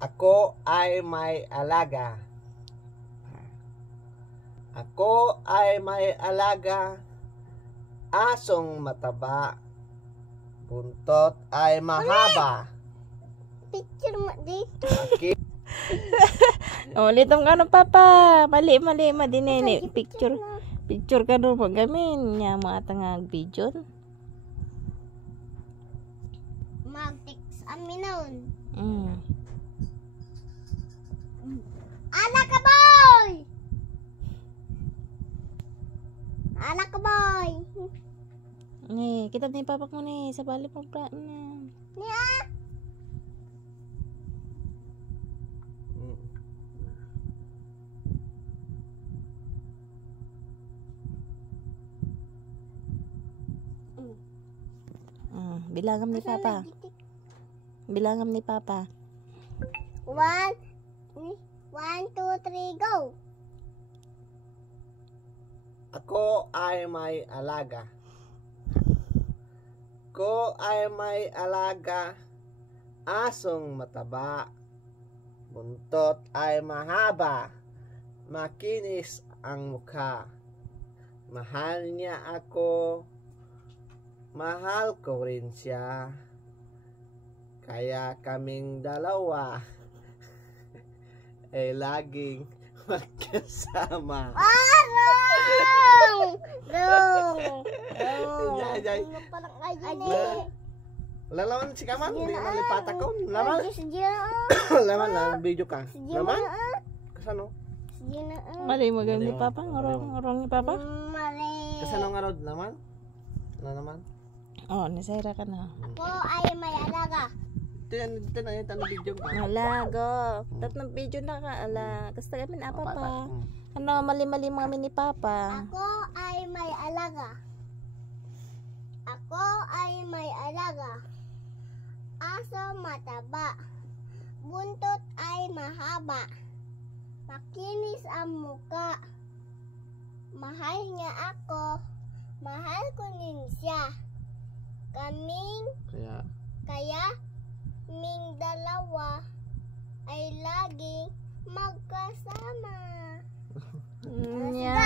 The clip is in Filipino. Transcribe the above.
Ako ay may alaga. Ako ay may alaga. Asong mataba. Buntot ay mahaba. Picture mo dito. Ulitin ka no, Papa. Mali, madinini. Picture ka no, pagamin. Nya mga tangag video. Mag-text amin nun. Mm. Anak ka, boy! Anak ka, boy! Ni, kita ni Papa mo ni sa bali mo pra na. Niya! Bilangam ni Papa. Bilangam ni Papa. 1, 2, 3, go! Ako ay may alaga. Ako ay may alaga. Asong mataba. Buntot ay mahaba. Makinis ang mukha. Mahal niya ako. Mahal ko rin siya. Kaya kaming dalawa ay laging magkasama. Arong! Rong! Yay. Parang ayun eh. Lalaman si Kaman, hindi ka malipat ako. Laman, laman, video ka. Laman? Kasano? Mali mo ni Papa, ngorong ni Papa. Mali. Kasano nga rod? Laman? Ano naman? Oh, nisayra ka na. Ako ay may alaga. Ito na yung video ka. Alago. Tatlong video na ka, ala. Kasta kami na Papa. Ano, mali mga ni Papa. Ako ay may alaga. Ako ay may alaga. Aso mataba. Buntot ay mahaba. Makinis ang muka. Mahal niya ako. Mahal ko din siya. Kaya ming dalawa ay laging magkasama. Yeah.